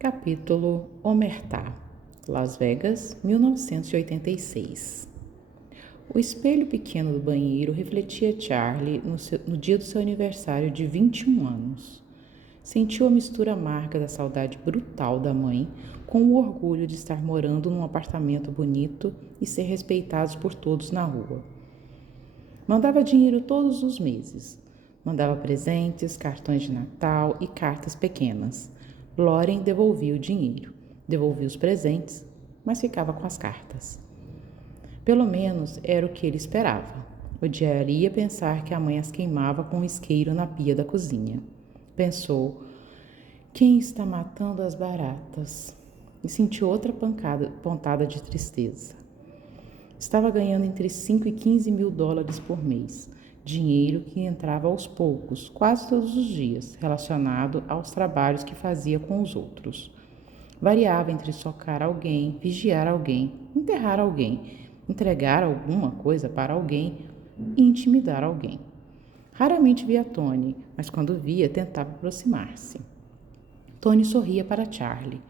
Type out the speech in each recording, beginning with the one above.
Capítulo Omertá, Las Vegas, 1986. O espelho pequeno do banheiro refletia Charlie no dia do seu aniversário de 21 anos. Sentiu a mistura amarga da saudade brutal da mãe com o orgulho de estar morando num apartamento bonito e ser respeitados por todos na rua. Mandava dinheiro todos os meses. Mandava presentes, cartões de Natal e cartas pequenas. Lauren devolvia o dinheiro, devolvia os presentes, mas ficava com as cartas. Pelo menos era o que ele esperava. Odiaria pensar que a mãe as queimava com um isqueiro na pia da cozinha. Pensou, quem está matando as baratas? E sentiu outra pontada de tristeza. Estava ganhando entre 5 e 15 mil dólares por mês, dinheiro que entrava aos poucos, quase todos os dias, relacionado aos trabalhos que fazia com os outros. Variava entre socar alguém, vigiar alguém, enterrar alguém, entregar alguma coisa para alguém e intimidar alguém. Raramente via Tony, mas quando via, tentava aproximar-se. Tony sorria para Charlie.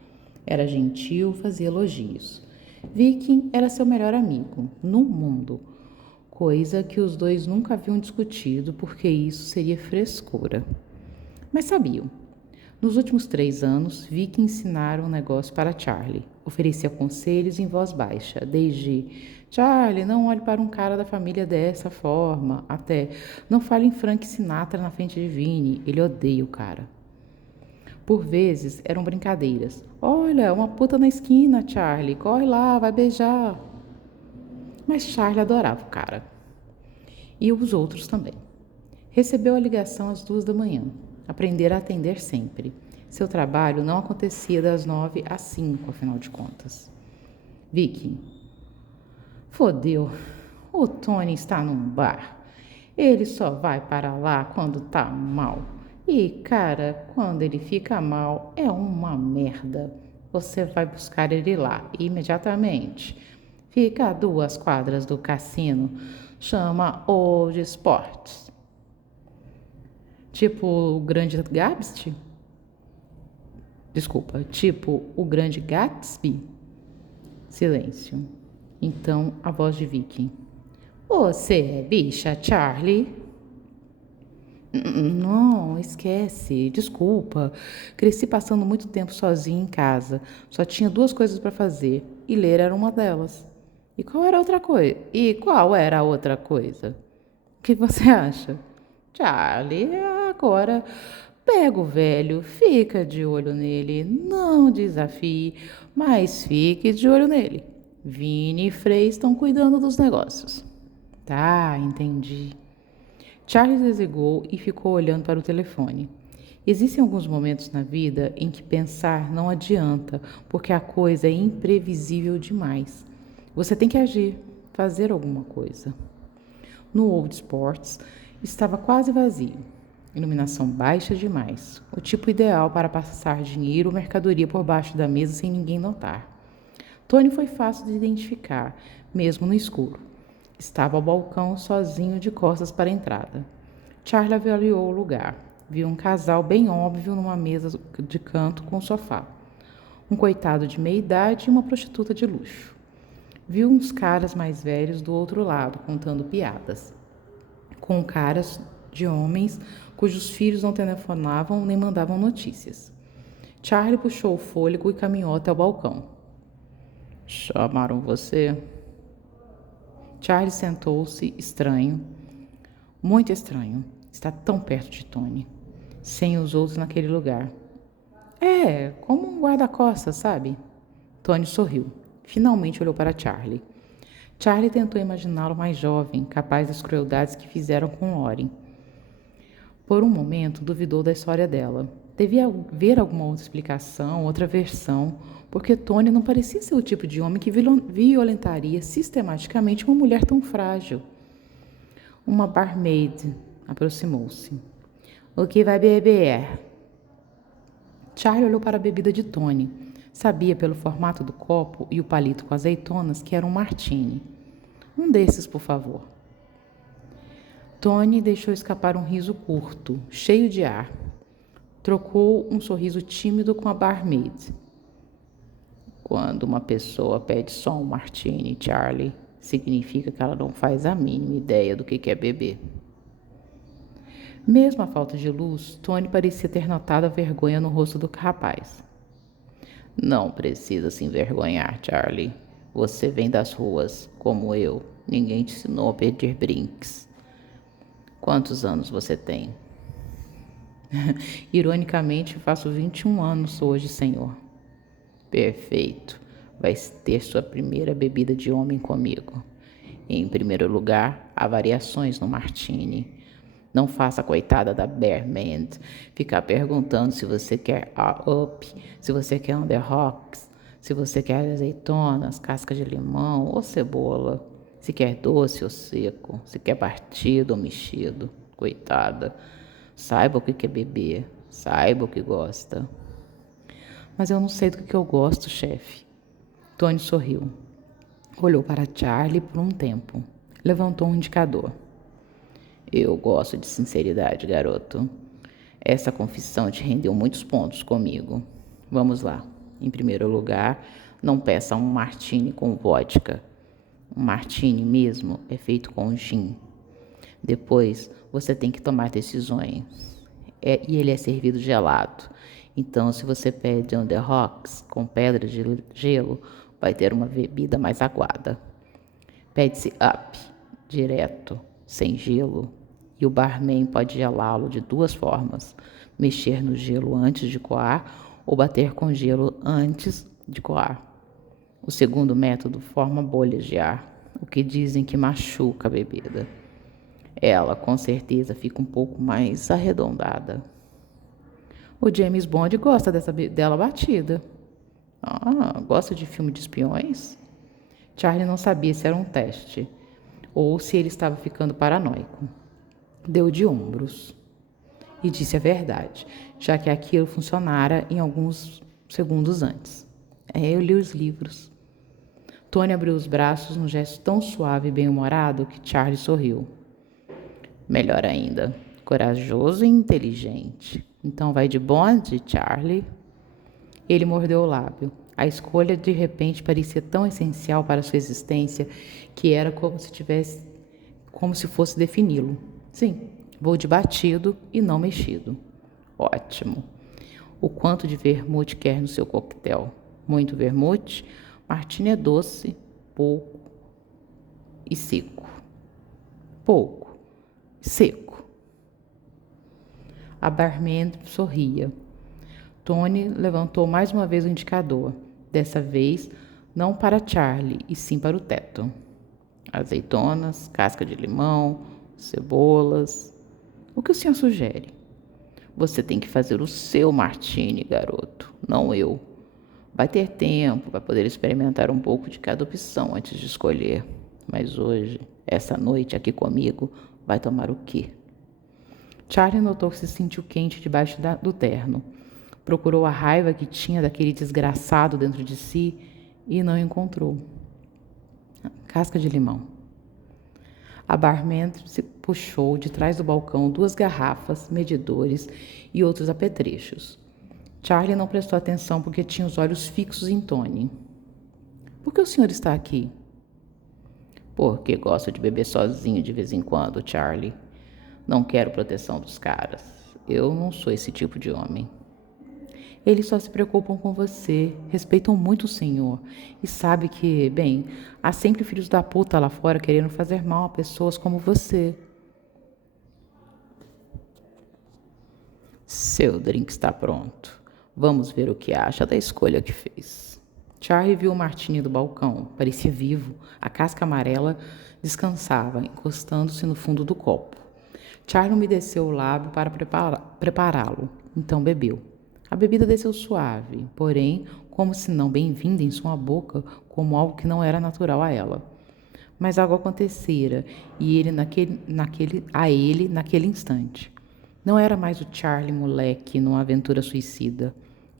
Era gentil, fazia elogios. Viking era seu melhor amigo, no mundo, coisa que os dois nunca haviam discutido porque isso seria frescura. Mas sabiam. Nos últimos 3 anos, Vicky ensinaram um negócio para Charlie. Oferecia conselhos em voz baixa, desde Charlie, não olhe para um cara da família dessa forma, até não fale em Frank Sinatra na frente de Vinny, ele odeia o cara. Por vezes eram brincadeiras. Olha, uma puta na esquina, Charlie, corre lá, vai beijar. Mas Charlie adorava o cara. E os outros também. Recebeu a ligação às 2 da manhã. Aprender a atender sempre. Seu trabalho não acontecia das 9 às 5, afinal de contas. Vicky. Fodeu. O Tony está num bar. Ele só vai para lá quando tá mal. E, cara, quando ele fica mal, é uma merda. Você vai buscar ele lá, imediatamente. Fica a 2 quadras do cassino. Chama Old Sports. Tipo o Grande Gatsby? Desculpa, tipo o Grande Gatsby? Silêncio. Então, a voz de Vicky. Você é bicha, Charlie? Não, esquece, desculpa. Cresci passando muito tempo sozinha em casa. Só tinha 2 coisas para fazer e ler era uma delas. E qual era a outra coisa? O que você acha? Charlie, agora pega o velho, fica de olho nele, não desafie, mas fique de olho nele. Vini e Frei estão cuidando dos negócios. Tá, entendi. Charles desligou e ficou olhando para o telefone. Existem alguns momentos na vida em que pensar não adianta, porque a coisa é imprevisível demais. Você tem que agir, fazer alguma coisa. No Old Sports estava quase vazio. Iluminação baixa demais. O tipo ideal para passar dinheiro ou mercadoria por baixo da mesa sem ninguém notar. Tony foi fácil de identificar, mesmo no escuro. Estava ao balcão sozinho de costas para a entrada. Charlie avaliou o lugar. Viu um casal bem óbvio numa mesa de canto com sofá. Um coitado de meia-idade e uma prostituta de luxo. Viu uns caras mais velhos do outro lado, contando piadas. Com caras de homens cujos filhos não telefonavam nem mandavam notícias. Charlie puxou o fôlego e caminhou até o balcão. Chamaram você? Charlie sentou-se, estranho. Muito estranho. Está tão perto de Tony. Sem os outros naquele lugar. É, como um guarda-costas, sabe? Tony sorriu. Finalmente olhou para Charlie. Charlie tentou imaginá-lo mais jovem, capaz das crueldades que fizeram com Lauren. Por um momento, duvidou da história dela. Devia haver alguma outra explicação, outra versão, porque Tony não parecia ser o tipo de homem que violentaria sistematicamente uma mulher tão frágil. Uma barmaid aproximou-se. O que vai beber? Charlie olhou para a bebida de Tony. Sabia pelo formato do copo e o palito com azeitonas que era um martini. Um desses, por favor. Tony deixou escapar um riso curto, cheio de ar. Trocou um sorriso tímido com a barmaid. Quando uma pessoa pede só um martini, Charlie, significa que ela não faz a mínima ideia do que quer beber. Mesmo à falta de luz, Tony parecia ter notado a vergonha no rosto do rapaz. Não precisa se envergonhar, Charlie. Você vem das ruas, como eu. Ninguém te ensinou a pedir drinks. Quantos anos você tem? Ironicamente, faço 21 anos hoje, senhor. Perfeito. Vai ter sua primeira bebida de homem comigo. Em primeiro lugar, há variações no martini. Não faça a coitada da barmaid ficar perguntando se você quer up, se você quer on the rocks, se você quer azeitonas, casca de limão ou cebola, se quer doce ou seco, se quer partido ou mexido. Coitada. Saiba o que é beber, saiba o que gosta. Mas eu não sei do que eu gosto, chefe. Tony sorriu. Olhou para Charlie por um tempo. Levantou um indicador. Eu gosto de sinceridade, garoto. Essa confissão te rendeu muitos pontos comigo. Vamos lá. Em primeiro lugar, não peça um martini com vodka. Um martini mesmo é feito com gin. Depois, você tem que tomar decisões. E ele é servido gelado. Então, se você pede on the rocks com pedra de gelo, vai ter uma bebida mais aguada. Pede-se up, direto, sem gelo. E o barman pode gelá-lo de duas formas: mexer no gelo antes de coar ou bater com gelo antes de coar. O segundo método forma bolhas de ar, o que dizem que machuca a bebida. Ela, com certeza, fica um pouco mais arredondada. O James Bond gosta dela batida. Ah, gosta de filme de espiões? Charlie não sabia se era um teste ou se ele estava ficando paranoico. Deu de ombros e disse a verdade, já que aquilo funcionara em alguns segundos antes. Eu li os livros. Tony abriu os braços num gesto tão suave e bem-humorado que Charlie sorriu. Melhor ainda, corajoso e inteligente. Então vai de bonde, Charlie? Ele mordeu o lábio. A escolha de repente parecia tão essencial para sua existência que era como se fosse defini-lo. Sim, vou de batido e não mexido. Ótimo. O quanto de vermute quer no seu coquetel? Muito vermute? Martini é doce, pouco e seco. Pouco, seco. A barman sorria. Tony levantou mais uma vez o indicador. Dessa vez, não para Charlie, e sim para o teto. Azeitonas, casca de limão, cebolas. O que o senhor sugere? Você tem que fazer o seu martini, garoto, não eu. Vai ter tempo, vai poder experimentar um pouco de cada opção antes de escolher. Mas hoje, essa noite aqui comigo, vai tomar o quê? Charlie notou que se sentiu quente debaixo do terno. Procurou a raiva que tinha daquele desgraçado dentro de si e não encontrou. Casca de limão. A barman se puxou de trás do balcão 2 garrafas, medidores e outros apetrechos. Charlie não prestou atenção porque tinha os olhos fixos em Tony. Por que o senhor está aqui? Porque gosto de beber sozinho de vez em quando, Charlie. Não quero proteção dos caras. Eu não sou esse tipo de homem. Eles só se preocupam com você, respeitam muito o senhor e sabe que, bem, há sempre filhos da puta lá fora querendo fazer mal a pessoas como você. Seu drink está pronto. Vamos ver o que acha da escolha que fez. Charlie viu o martini do balcão. Parecia vivo. A casca amarela descansava, encostando-se no fundo do copo. Charlie umedeceu o lábio para prepará-lo. Então bebeu. A bebida desceu suave, porém, como se não bem-vinda em sua boca, como algo que não era natural a ela. Mas algo acontecera, e ele naquele instante. Não era mais o Charlie moleque numa aventura suicida.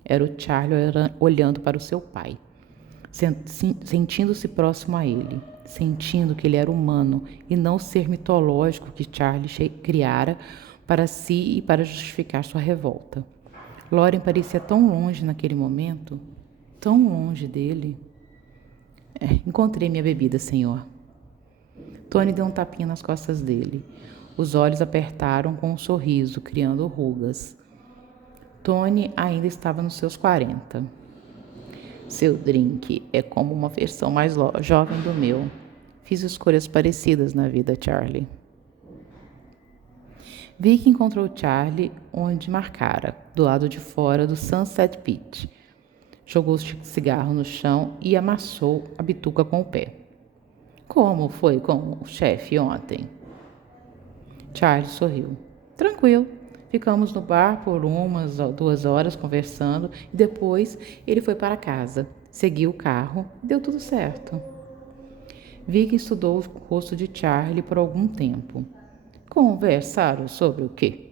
Era o Charlie olhando para o seu pai, sentindo-se próximo a ele, sentindo que ele era humano e não o ser mitológico que Charlie criara para si e para justificar sua revolta. Lauren parecia tão longe naquele momento, tão longe dele. Encontrei minha bebida, senhor. Tony deu um tapinha nas costas dele. Os olhos apertaram com um sorriso, criando rugas. Tony ainda estava nos seus 40. Seu drink é como uma versão mais jovem do meu. Fiz escolhas parecidas na vida, Charlie. Vicky encontrou Charlie onde marcara, do lado de fora do Sunset Beach. Jogou o cigarro no chão e amassou a bituca com o pé. Como foi com o chefe ontem? Charlie sorriu. Tranquilo. Ficamos no bar por 1-2 horas conversando e depois ele foi para casa. Seguiu o carro e deu tudo certo. Vicky estudou o rosto de Charlie por algum tempo. Conversaram sobre o quê?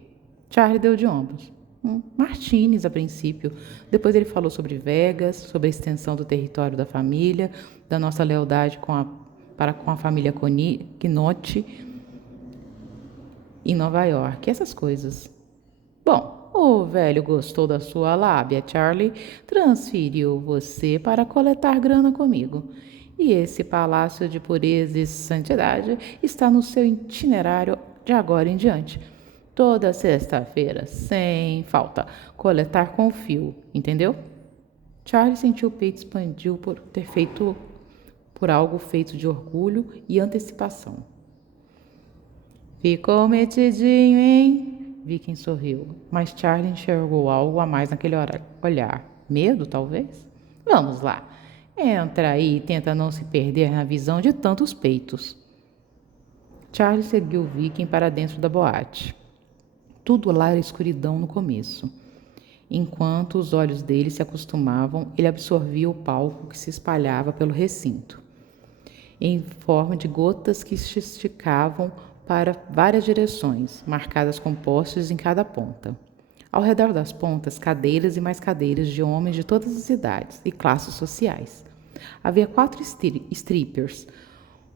Charlie deu de ombros. Martinis, a princípio. Depois ele falou sobre Vegas, sobre a extensão do território da família, da nossa lealdade para com a família Gnott em Nova York, essas coisas. Bom, o velho gostou da sua lábia, Charlie. Transferiu você para coletar grana comigo. E esse palácio de pureza e santidade está no seu itinerário de agora em diante. Toda sexta-feira, sem falta, coletar com o fio, entendeu? Charlie sentiu o peito expandir por algo feito de orgulho e antecipação. Ficou metidinho, hein? Vicky sorriu, mas Charlie enxergou algo a mais naquele olhar. Medo, talvez? Vamos lá. Entra aí e tenta não se perder na visão de tantos peitos. Charlie seguiu Vicky para dentro da boate. Tudo lá era escuridão no começo. Enquanto os olhos dele se acostumavam, ele absorvia o palco que se espalhava pelo recinto, em forma de gotas que se esticavam para várias direções, marcadas com postes em cada ponta. Ao redor das pontas, cadeiras e mais cadeiras de homens de todas as idades e classes sociais. Havia 4 strippers,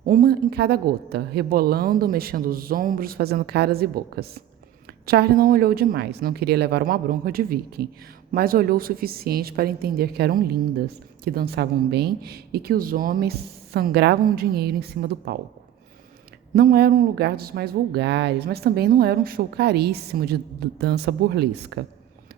uma em cada gota, rebolando, mexendo os ombros, fazendo caras e bocas. Charlie não olhou demais, não queria levar uma bronca de Vicky, mas olhou o suficiente para entender que eram lindas, que dançavam bem e que os homens sangravam dinheiro em cima do palco. Não era um lugar dos mais vulgares, mas também não era um show caríssimo de dança burlesca.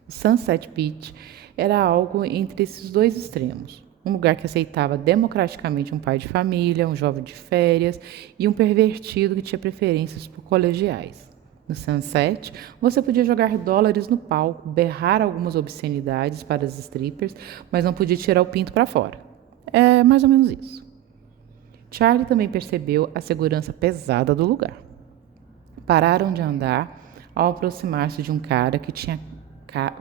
O Sunset Beach era algo entre esses dois extremos. Um lugar que aceitava democraticamente um pai de família, um jovem de férias e um pervertido que tinha preferências por colegiais. No Sunset, você podia jogar dólares no palco, berrar algumas obscenidades para as strippers, mas não podia tirar o pinto para fora. É mais ou menos isso. Charlie também percebeu a segurança pesada do lugar. Pararam de andar ao aproximar-se de um cara que tinha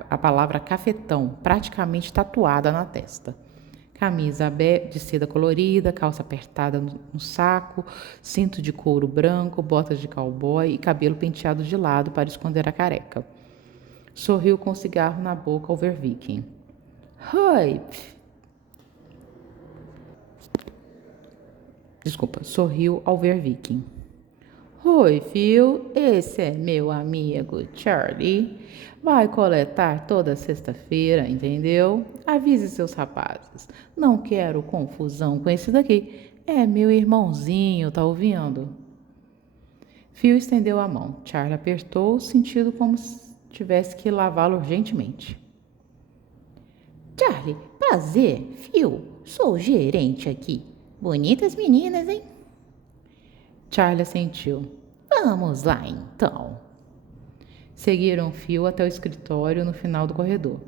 a palavra cafetão praticamente tatuada na testa. Camisa de seda colorida, calça apertada no saco, cinto de couro branco, botas de cowboy e cabelo penteado de lado para esconder a careca. Sorriu com o cigarro na boca ao ver Vicky. Sorriu ao ver Vicky. Oi, Phil, esse é meu amigo Charlie. Vai coletar toda sexta-feira, entendeu? Avise seus rapazes. Não quero confusão com esse daqui. É meu irmãozinho, tá ouvindo? Phil estendeu a mão. Charlie apertou, sentindo como se tivesse que lavá-lo urgentemente. Charlie, prazer. Phil, sou o gerente aqui. Bonitas meninas, hein? Charlie assentiu. Vamos lá, então. Seguiram Phil até o escritório no final do corredor,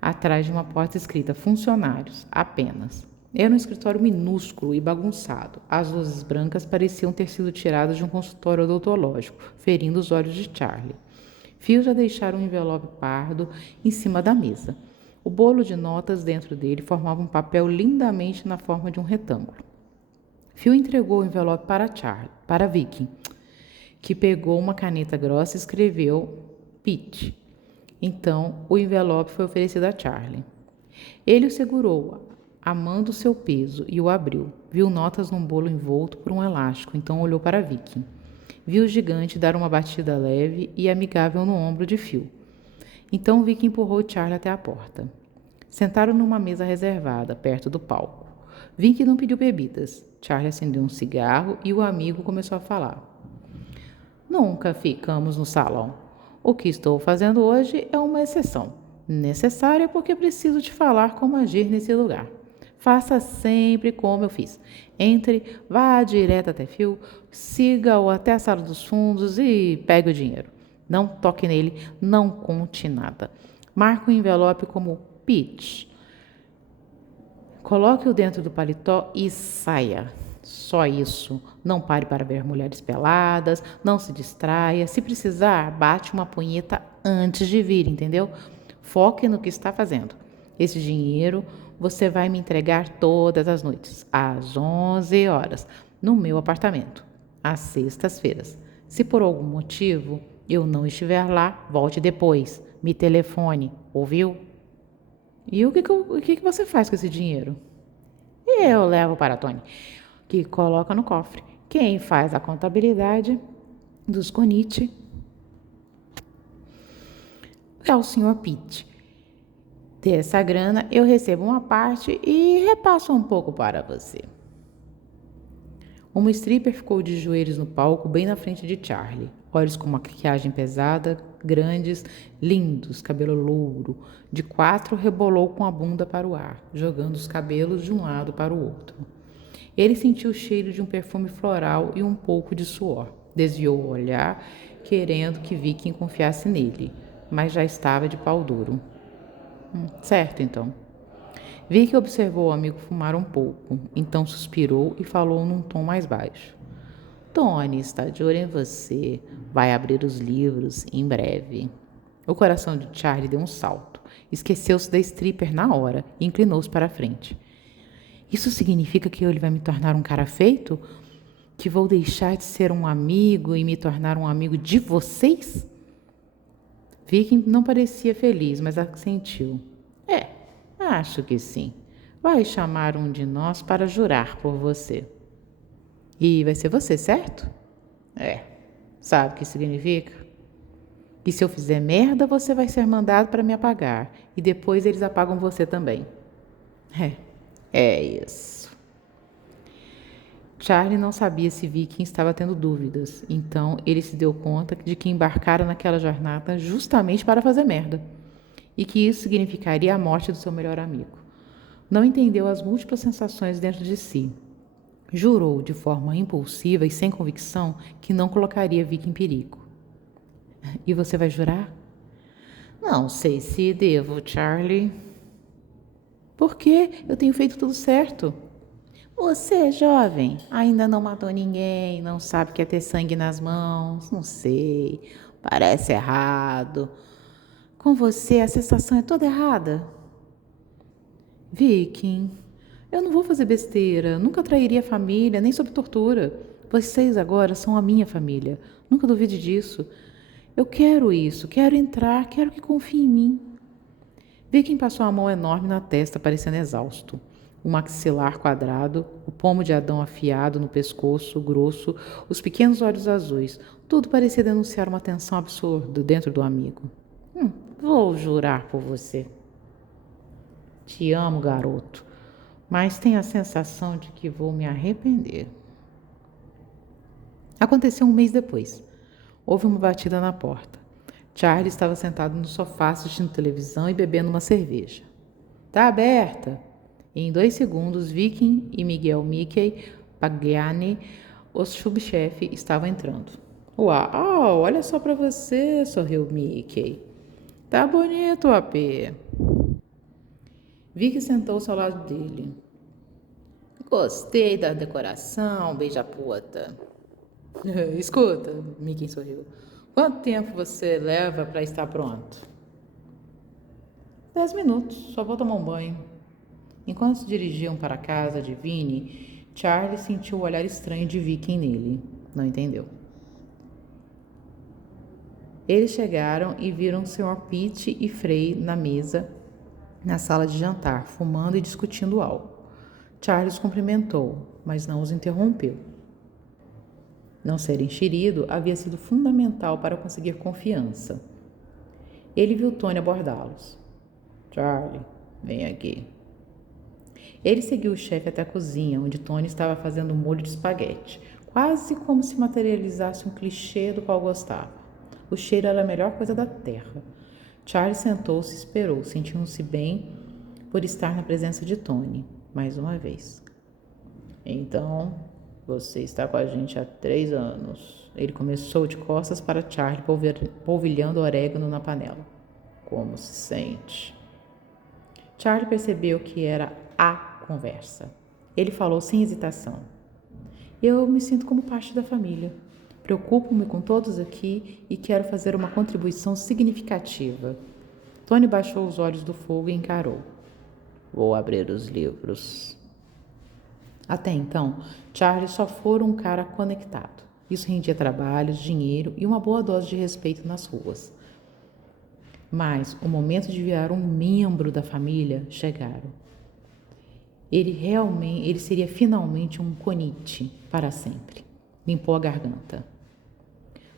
atrás de uma porta escrita funcionários, apenas. Era um escritório minúsculo e bagunçado. As luzes brancas pareciam ter sido tiradas de um consultório odontológico, ferindo os olhos de Charlie. Phil já deixara um envelope pardo em cima da mesa. O bolo de notas dentro dele formava um papel lindamente na forma de um retângulo. Phil entregou o envelope para Vicky, que pegou uma caneta grossa e escreveu Pete. Então, o envelope foi oferecido a Charlie. Ele o segurou, amando seu peso, e o abriu. Viu notas num bolo envolto por um elástico, então olhou para Vicky. Viu o gigante dar uma batida leve e amigável no ombro de Phil. Então Vicky empurrou Charlie até a porta. Sentaram numa mesa reservada, perto do palco. Vicky não pediu bebidas. Charlie acendeu um cigarro e o amigo começou a falar. Nunca ficamos no salão. O que estou fazendo hoje é uma exceção. Necessária porque preciso te falar como agir nesse lugar. Faça sempre como eu fiz. Entre, vá direto até Phil, siga-o até a sala dos fundos e pegue o dinheiro. Não toque nele, não conte nada. Marque o envelope como Peach. Coloque-o dentro do paletó e saia. Só isso. Não pare para ver mulheres peladas, não se distraia. Se precisar, bate uma punheta antes de vir, entendeu? Foque no que está fazendo. Esse dinheiro você vai me entregar todas as noites, às 11 horas, no meu apartamento, às sextas-feiras. Se por algum motivo eu não estiver lá, volte depois. Me telefone, ouviu? E o que você faz com esse dinheiro? Eu levo para Tony, que coloca no cofre. Quem faz a contabilidade dos CONIT é o Sr. Pitt. Dessa grana eu recebo uma parte e repasso um pouco para você. Uma stripper ficou de joelhos no palco, bem na frente de Charlie. Olhos com maquiagem pesada, grandes, lindos, cabelo louro. De quatro, rebolou com a bunda para o ar, jogando os cabelos de um lado para o outro. Ele sentiu o cheiro de um perfume floral e um pouco de suor. Desviou o olhar, querendo que Vicky confiasse nele, mas já estava de pau duro. Certo, então. Vicky observou o amigo fumar um pouco, então suspirou e falou num tom mais baixo. Tony está de olho em você. Vai abrir os livros em breve. O coração de Charlie deu um salto. Esqueceu-se da stripper na hora e inclinou-se para a frente. Isso significa que ele vai me tornar um cara feito? Que vou deixar de ser um amigo e me tornar um amigo de vocês? Vicky não parecia feliz, mas assentiu. Acho que sim. Vai chamar um de nós para jurar por você. E vai ser você, certo? Sabe o que significa? Que se eu fizer merda, você vai ser mandado para me apagar. E depois eles apagam você também. É isso. Charlie não sabia se Vicky estava tendo dúvidas. Então ele se deu conta de que embarcara naquela jornada justamente para fazer merda. E que isso significaria a morte do seu melhor amigo. Não entendeu as múltiplas sensações dentro de si. Jurou de forma impulsiva e sem convicção que não colocaria Vicky em perigo. E você vai jurar? Não sei se devo, Charlie. Por quê? Eu tenho feito tudo certo. Você, jovem, ainda não matou ninguém, não sabe o que é ter sangue nas mãos. Não sei, parece errado. Com você, a sensação é toda errada. Vicky, eu não vou fazer besteira. Nunca trairia a família, nem sob tortura. Vocês agora são a minha família. Nunca duvide disso. Eu quero isso, quero entrar, quero que confie em mim. Vicky passou a mão enorme na testa, parecendo exausto. O maxilar quadrado, o pomo de Adão afiado no pescoço, grosso, os pequenos olhos azuis. Tudo parecia denunciar uma tensão absurda dentro do amigo. Vou jurar por você. Te amo, garoto, mas tenho a sensação de que vou me arrepender. Aconteceu um mês depois. Houve uma batida na porta. Charlie estava sentado no sofá assistindo televisão e bebendo uma cerveja. Tá aberta! E em 2 segundos, Vicky e Miguel Mickey Pagliani, o subchefe, estavam entrando. Uau, olha só para você, sorriu Mickey. Tá bonito, AP. Vicky sentou-se ao lado dele. Gostei da decoração, beija-puta. Escuta, Mickey sorriu. Quanto tempo você leva para estar pronto? 10 minutos, só vou tomar um banho. Enquanto se dirigiam para a casa de Vinnie, Charlie sentiu o olhar estranho de Vicky nele. Não entendeu. Eles chegaram e viram o Sr. Pitt e Frey na mesa, na sala de jantar, fumando e discutindo algo. Charlie os cumprimentou, mas não os interrompeu. Não ser enxerido havia sido fundamental para conseguir confiança. Ele viu Tony abordá-los. Charlie, vem aqui. Ele seguiu o chefe até a cozinha, onde Tony estava fazendo um molho de espaguete, quase como se materializasse um clichê do qual gostava. O cheiro era a melhor coisa da terra. Charlie sentou-se e esperou, sentindo-se bem por estar na presença de Tony, mais uma vez. Então, você está com a gente há 3 anos. Ele começou de costas para Charlie, polvilhando orégano na panela. Como se sente? Charlie percebeu que era a conversa. Ele falou sem hesitação. Eu me sinto como parte da família. Preocupo-me com todos aqui e quero fazer uma contribuição significativa. Tony baixou os olhos do fogo e encarou. Vou abrir os livros. Até então, Charlie só fora um cara conectado. Isso rendia trabalhos, dinheiro e uma boa dose de respeito nas ruas. Mas o momento de virar um membro da família chegaram. Ele seria finalmente um Konichi para sempre. Limpou a garganta.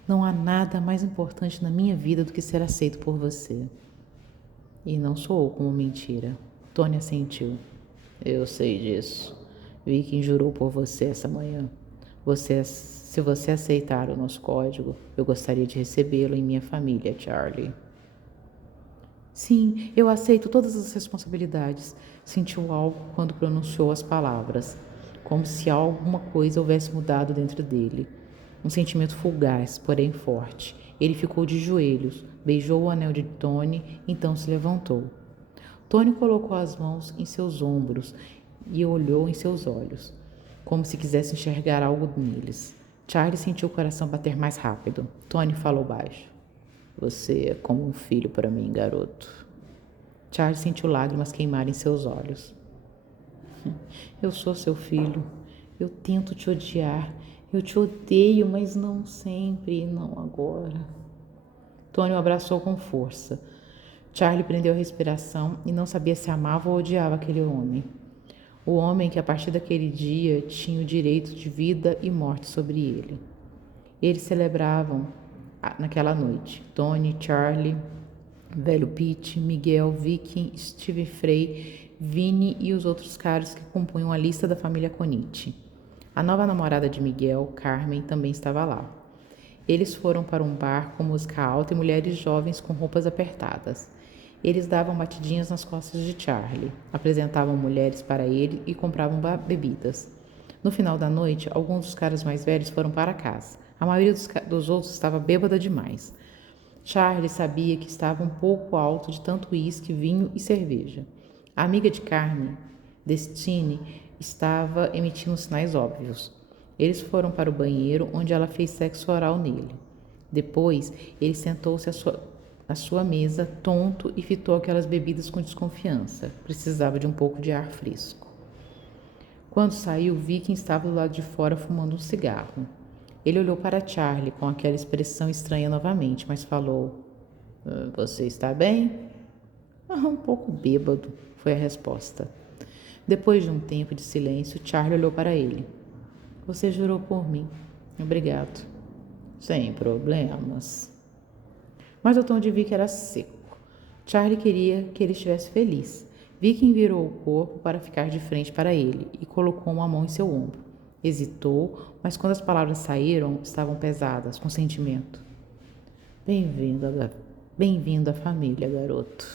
Não há nada mais importante na minha vida do que ser aceito por você. E não soou como mentira. Tony assentiu. Eu sei disso. Vi quem jurou por você essa manhã. Se você aceitar o nosso código, eu gostaria de recebê-lo em minha família, Charlie. Sim, eu aceito todas as responsabilidades. Sentiu algo quando pronunciou as palavras, como se alguma coisa houvesse mudado dentro dele. Um sentimento fugaz, porém forte. Ele ficou de joelhos, beijou o anel de Tony, então se levantou. Tony colocou as mãos em seus ombros e olhou em seus olhos, como se quisesse enxergar algo neles. Charlie sentiu o coração bater mais rápido. Tony falou baixo. Você é como um filho para mim, garoto. Charlie sentiu lágrimas queimarem seus olhos. Eu sou seu filho. Eu tento te odiar. Eu te odeio, mas não sempre, não agora. Tony o abraçou com força. Charlie prendeu a respiração e não sabia se amava ou odiava aquele homem. O homem que a partir daquele dia tinha o direito de vida e morte sobre ele. Eles celebravam naquela noite. Tony, Charlie, velho Pete, Miguel, Viking, Steve Frey, Vinny e os outros caras que compunham a lista da família Konichi. A nova namorada de Miguel, Carmen, também estava lá. Eles foram para um bar com música alta e mulheres jovens com roupas apertadas. Eles davam batidinhas nas costas de Charlie, apresentavam mulheres para ele e compravam bebidas. No final da noite, alguns dos caras mais velhos foram para casa. A maioria dos outros estava bêbada demais. Charlie sabia que estava um pouco alto de tanto uísque, vinho e cerveja. A amiga de Carmen, Destiny, estava emitindo sinais óbvios. Eles foram para o banheiro, onde ela fez sexo oral nele. Depois, ele sentou-se à sua mesa, tonto, e fitou aquelas bebidas com desconfiança. Precisava de um pouco de ar fresco. Quando saiu, Viking estava do lado de fora fumando um cigarro. Ele olhou para Charlie com aquela expressão estranha novamente, mas falou: Você está bem? Um pouco bêbado, foi a resposta. Depois de um tempo de silêncio, Charlie olhou para ele. Você jurou por mim. Obrigado. Sem problemas. Mas o tom de Vicky era seco. Charlie queria que ele estivesse feliz. Vicky virou o corpo para ficar de frente para ele e colocou uma mão em seu ombro. Hesitou, mas quando as palavras saíram, estavam pesadas, com sentimento. Bem-vindo à família, garoto.